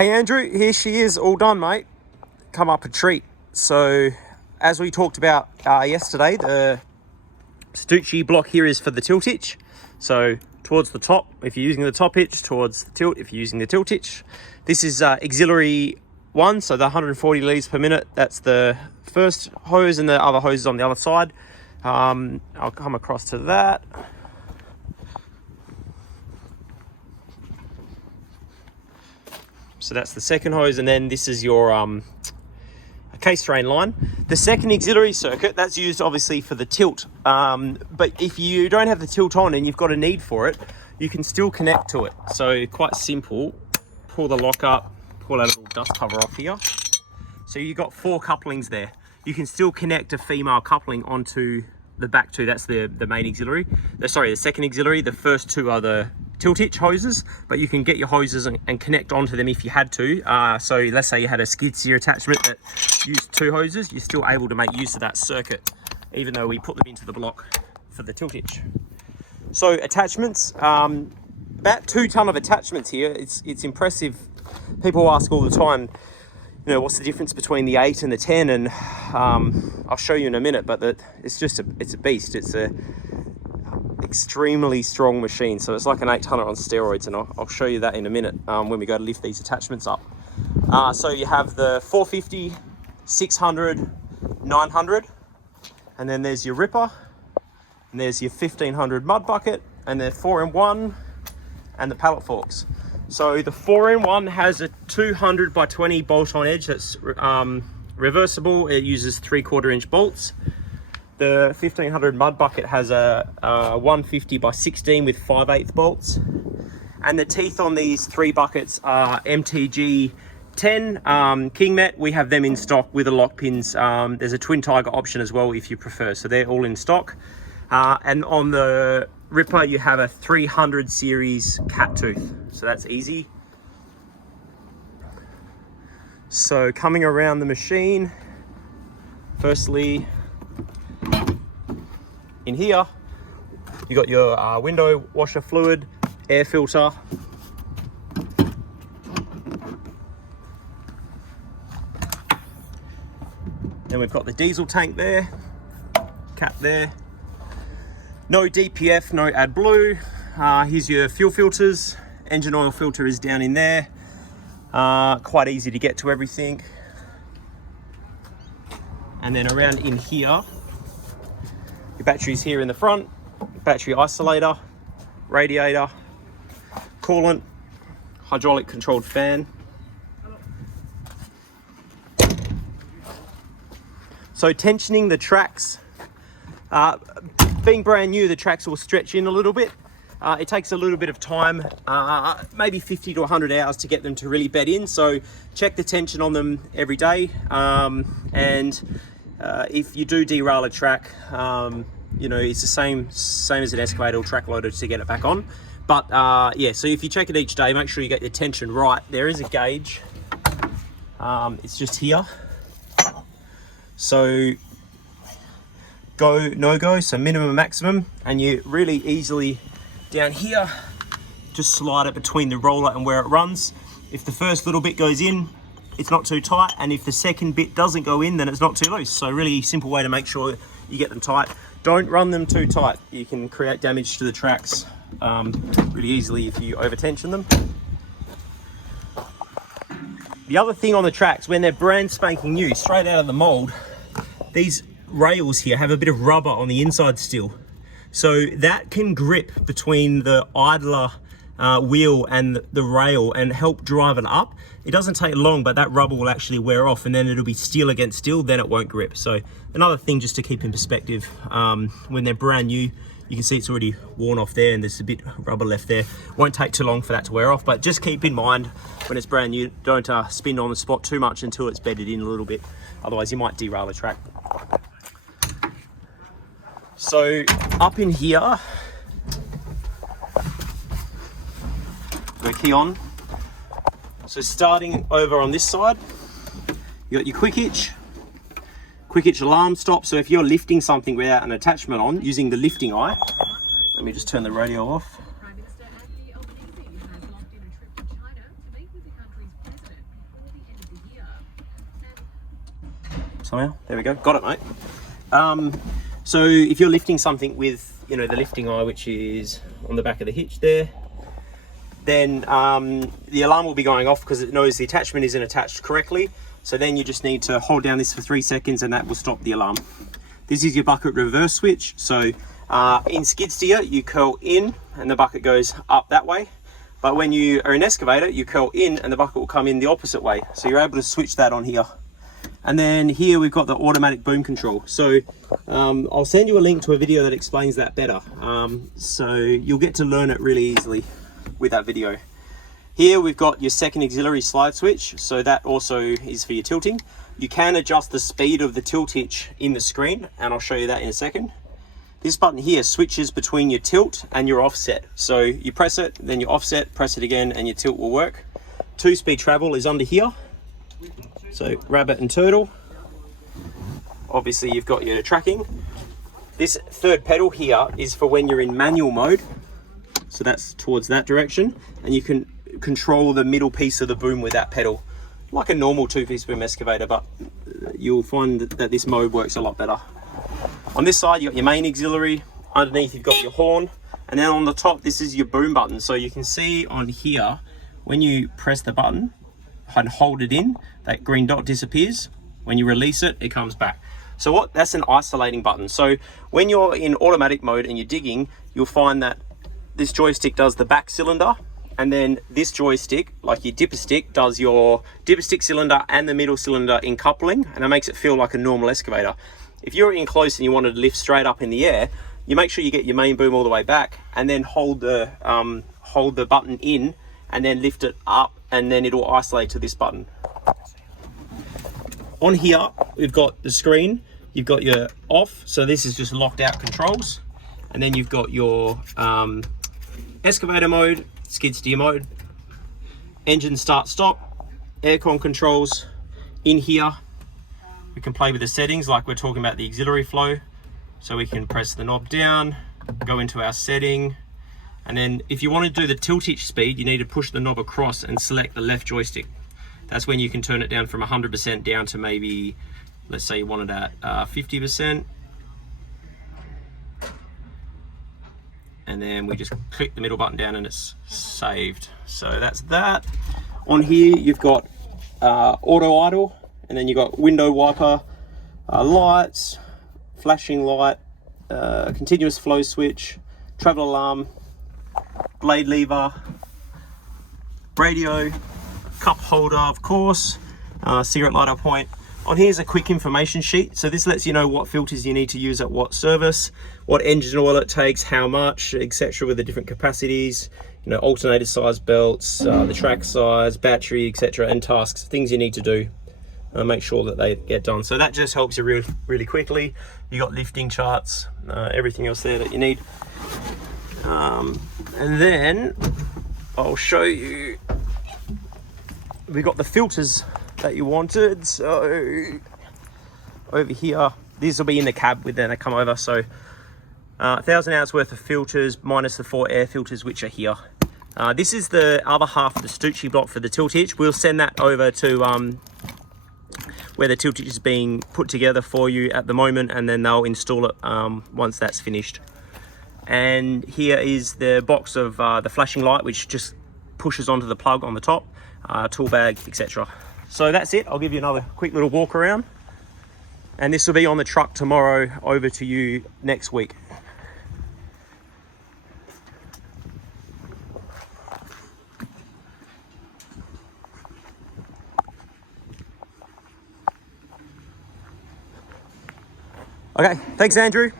Hey Andrew, here she is, all done mate. Come up a treat. So as we talked about yesterday, the Stucci block here is for the tilt hitch. So towards the top, if you're using the top hitch, towards the tilt, if you're using the tilt hitch. This is auxiliary 1, so the 140 litres per minute. That's the first hose, and the other hose is on the other side. I'll come across to that. So that's the second hose, and then this is your case drain line. The second auxiliary circuit, that's used obviously for the tilt, but if you don't have the tilt on and you've got a need for it, you can still connect to it. So quite simple, pull the lock up, pull that little dust cover off here. So you've got 4 couplings there. You can still connect a female coupling onto the back 2. That's the main auxiliary. The second auxiliary. The first 2 are the tilt hitch hoses, but you can get your hoses and connect onto them if you had to. So let's say you had a skid steer attachment that used 2 hoses, you're still able to make use of that circuit, even though we put them into the block for the tilt hitch. So attachments, about 2 ton of attachments here. It's impressive. People ask all the time, you know, what's the difference between the 8 and the 10, and I'll show you in a minute, but it's a beast. It's a extremely strong machine, so it's like an 800 on steroids, and I'll show you that in a minute when we go to lift these attachments up. So you have the 450, 600, 900, and then there's your ripper, and there's your 1500 mud bucket, and the 4-in-1 and the pallet forks. So the 4-in-1 has a 200 by 20 bolt-on edge that's reversible. It uses 3/4 inch bolts. The 1500 mud bucket has a 150 by 16 with 5/8 bolts. And the teeth on these 3 buckets are MTG 10 Kingmet. We have them in stock with the lock pins. There's a Twin Tiger option as well if you prefer. So they're all in stock. And on the ripper, you have a 300 series cat tooth. So that's easy. So coming around the machine, firstly, in here, you got your window washer fluid, air filter. Then we've got the diesel tank there, cap there. No DPF, no AdBlue. Here's your fuel filters. Engine oil filter is down in there. Quite easy to get to everything. And then around in here, your batteries here in the front, battery isolator, radiator, coolant, hydraulic controlled fan. So tensioning the tracks, being brand new, the tracks will stretch in a little bit. It takes a little bit of time, maybe 50 to 100 hours to get them to really bed in. So check the tension on them every day. And if you do derail a track, you know, it's the same as an excavator or track loader to get it back on. But yeah, so if you check it each day, make sure you get your tension right. There is a gauge. It's just here. So go, no go, so minimum, maximum, and you really easily down here, just slide it between the roller and where it runs. If the first little bit goes in, it's not too tight, and if the second bit doesn't go in, then it's not too loose. So really simple way to make sure you get them tight. Don't run them too tight. You can create damage to the tracks really easily if you over tension them. The other thing on the tracks, when they're brand spanking new, straight out of the mold, these rails here have a bit of rubber on the inside still. So that can grip between the idler wheel and the rail and help drive it up. It doesn't take long, but that rubber will actually wear off, and then it'll be steel against steel, then it won't grip. So another thing just to keep in perspective, when they're brand new, you can see it's already worn off there and there's a bit of rubber left there. Won't take too long for that to wear off, but just keep in mind when it's brand new, don't spin on the spot too much until it's bedded in a little bit. Otherwise you might derail the track. So up in here, the key on. So starting over on this side, you got your quick hitch alarm stop. So if you're lifting something without an attachment on, using the lifting eye, let me just turn the radio off. somehow. There we go. Got it, mate. So if you're lifting something with, you know, the lifting eye, which is on the back of the hitch there, then the alarm will be going off because it knows the attachment isn't attached correctly. So then you just need to hold down this for 3 seconds and that will stop the alarm. This is your bucket reverse switch. So in skid steer, you curl in and the bucket goes up that way. But when you are in excavator, you curl in and the bucket will come in the opposite way. So you're able to switch that on here. And then here we've got the automatic boom control. So I'll send you a link to a video that explains that better. So you'll get to learn it really easily with that video. Here we've got your second auxiliary slide switch. So that also is for your tilting. You can adjust the speed of the tilt hitch in the screen, and I'll show you that in a second. This button here switches between your tilt and your offset. So you press it, then you offset, press it again, and your tilt will work. 2-speed travel is under here. So rabbit and turtle. Obviously you've got your tracking. This third pedal here is for when you're in manual mode. So that's towards that direction. And you can control the middle piece of the boom with that pedal. Like a normal 2-piece boom excavator, but you'll find that this mode works a lot better. On this side, you've got your main auxiliary. Underneath, you've got your horn. And then on the top, this is your boom button. So you can see on here, when you press the button and hold it in, that green dot disappears. When you release it, it comes back. So that's an isolating button. So when you're in automatic mode and you're digging, you'll find that this joystick does the back cylinder. And then this joystick, like your dipper stick, does your dipper stick cylinder and the middle cylinder in coupling. And it makes it feel like a normal excavator. If you're in close and you want to lift straight up in the air, you make sure you get your main boom all the way back and then hold the button in and then lift it up, and then it'll isolate to this button. On here, we've got the screen. You've got your off, so this is just locked out controls. And then you've got your excavator mode, skid steer mode, engine start stop, aircon controls. In here, we can play with the settings like we're talking about the auxiliary flow. So we can press the knob down, go into our setting. And then if you want to do the tilt hitch speed, you need to push the knob across and select the left joystick. That's when you can turn it down from 100% down to maybe, let's say you want it at 50%. And then we just click the middle button down and it's saved. So that's that. On here, you've got auto idle, and then you've got window wiper, lights, flashing light, continuous flow switch, travel alarm, blade lever, radio, cup holder, of course, cigarette lighter point. On here's a quick information sheet. So this lets you know what filters you need to use at what service, what engine oil it takes, how much, etc., with the different capacities, you know, alternator size belts, the track size, battery, etc., and tasks, things you need to do. Make sure that they get done. So that just helps you really quickly. You got lifting charts, everything else there that you need. And then I'll show you, we got the filters that you wanted. So over here, these will be in the cab when they come over. So 1,000 hours worth of filters minus the 4 air filters which are here. This is the other half of the Stucci block for the tilt hitch. We'll send that over to where the tilt hitch is being put together for you at the moment, and then they'll install it once that's finished. And here is the box of the flashing light, which just pushes onto the plug on the top, tool bag, etc. So that's it. I'll give you another quick little walk around, and this will be on the truck tomorrow over to you next week. Okay, thanks Andrew.